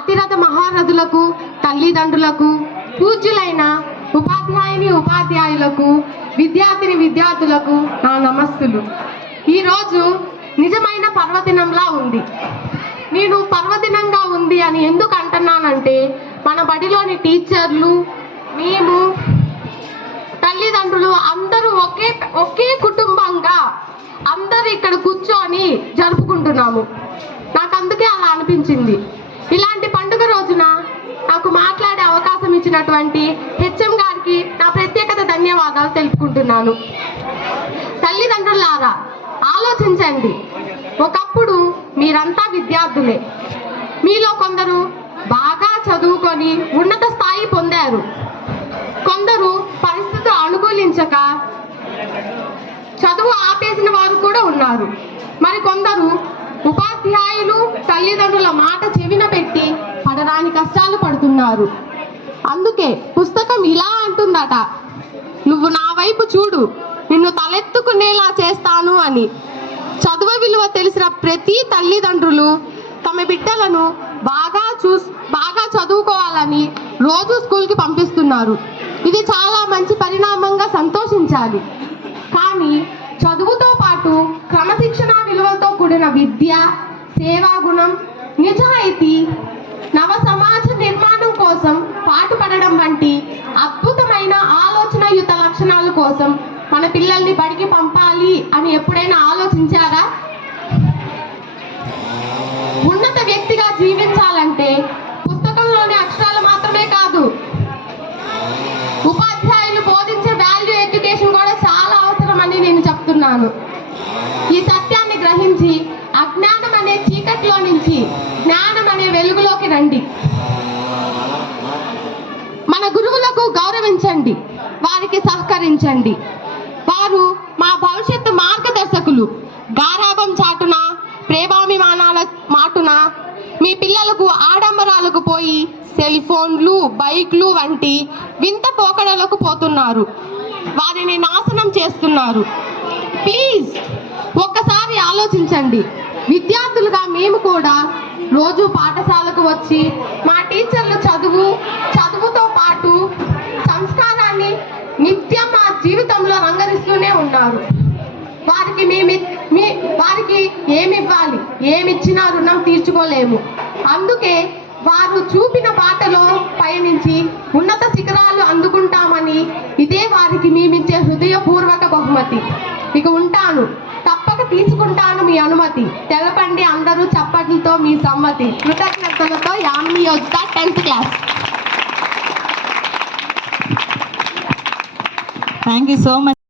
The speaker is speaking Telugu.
అతిరథ మహారథులకు, తల్లిదండ్రులకు, పూజ్యులైన ఉపాధ్యాయులకు, విద్యార్థులకు నా నమస్తులు. ఈరోజు నిజమైన పర్వదినంలా ఉంది. నేను పర్వదినంగా ఉంది అని ఎందుకు అంటున్నానంటే, మన బడిలోని టీచర్లు, మేము, తల్లిదండ్రులు అందరూ ఒకే కుటుంబంగా అందరూ ఇక్కడ కూర్చొని జరుపుకుంటున్నాము. నాకు అందుకే అలా అనిపించింది. ఇలాంటి పండుగ రోజున నాకు మాట్లాడే అవకాశం ఇచ్చినటువంటి హెచ్ఎం గారికి నా ప్రత్యేకత ధన్యవాదాలు తెలుపుకుంటున్నాను. తల్లిదండ్రులారా, ఆలోచించండి. ఒకప్పుడు మీరంతా విద్యార్థులే. మీలో కొందరు బాగా చదువుకొని ఉన్నత స్థాయి పొందారు. కొందరు పరిస్థితులు అనుకూలించక చదువు ఆపేసిన వారు కూడా ఉన్నారు. మరి కొందరు ఉపాధ్యాయులు, తల్లిదండ్రుల మాట చెవిన పెట్టి పడరాని కష్టాలు పడుతున్నారు. అందుకే పుస్తకం ఇలా అంటుందట, నువ్వు నా వైపు చూడు, నిన్ను తలెత్తుకునేలా చేస్తాను అని. చదువు విలువ తెలిసిన ప్రతి తల్లిదండ్రులు తమ బిడ్డలను బాగా చదువుకోవాలని రోజు స్కూల్కి పంపిస్తున్నారు. ఇది చాలా మంచి పరిణామంగా సంతోషించాలి. కానీ చదువుతో పాటు క్రమశిక్షణ విలువలతో కూడిన విద్య, సేవాగుణం, నిజాయితీ, నవ సమాజ నిర్మాణం కోసం పాటుపడడం వంటి అద్భుతమైన ఆలోచనయుత లక్షణాల కోసం మన పిల్లల్ని బడికి పంపాలి అని ఎప్పుడైనా ఆలోచించారా? ఉన్నత వ్యక్తిగా జీవించాలంటే పుస్తకంలోని అక్షరాలు మాత్రమే కాదు, ఉపాధ్యాయులు బోధించే వాల్యూ ఎడ్యుకేషన్ కూడా చాలా అవసరమని నేను చెప్తున్నాను. ఈ సత్యాన్ని గ్రహించి అజ్ఞానం అనే చీకట్లో నుంచి జ్ఞానం అనే వెలుగులోకి రండి. మన గురువులకు గౌరవించండి, వారికి సహకరించండి. వారు మా భవిష్యత్తు మార్గదర్శకులు. గారాబం చాటున, ప్రేమాభిమానాల మాటున మీ పిల్లలకు ఆడంబరాలకు పోయి సెల్ ఫోన్లు, బైక్లు వంటి వింత పోకడలకు పోతున్నారు. వారిని నాశనం చేస్తున్నారు. ప్లీజ్ ఒక్కసారి ఆలోచించండి. విద్యార్థులుగా మేము కూడా రోజు పాఠశాలకు వచ్చి మా టీచర్లు చదువుతో పాటు సంస్కారాన్ని నిత్యం మా జీవితంలో రంగరిస్తూనే ఉన్నారు. వారికి ఏమివ్వాలి, ఏమిచ్చినా రుణం తీర్చుకోలేము. అందుకే వారు చూపిన బాటలో పయనించి ఉన్నత శిఖరాలు అందుకుంటామని ఇదే వారికి మేమిచ్చే హృదయపూర్వక బహుమతి. ఇక ఉంటాను, తప్పక తీసుకుంటాను మీ అనుమతి. తెలపండి అందరూ చప్పట్లతో మీ సమ్మతి. కృతజ్ఞతలతో యామిని యోజిత 10th class. Thank you so much.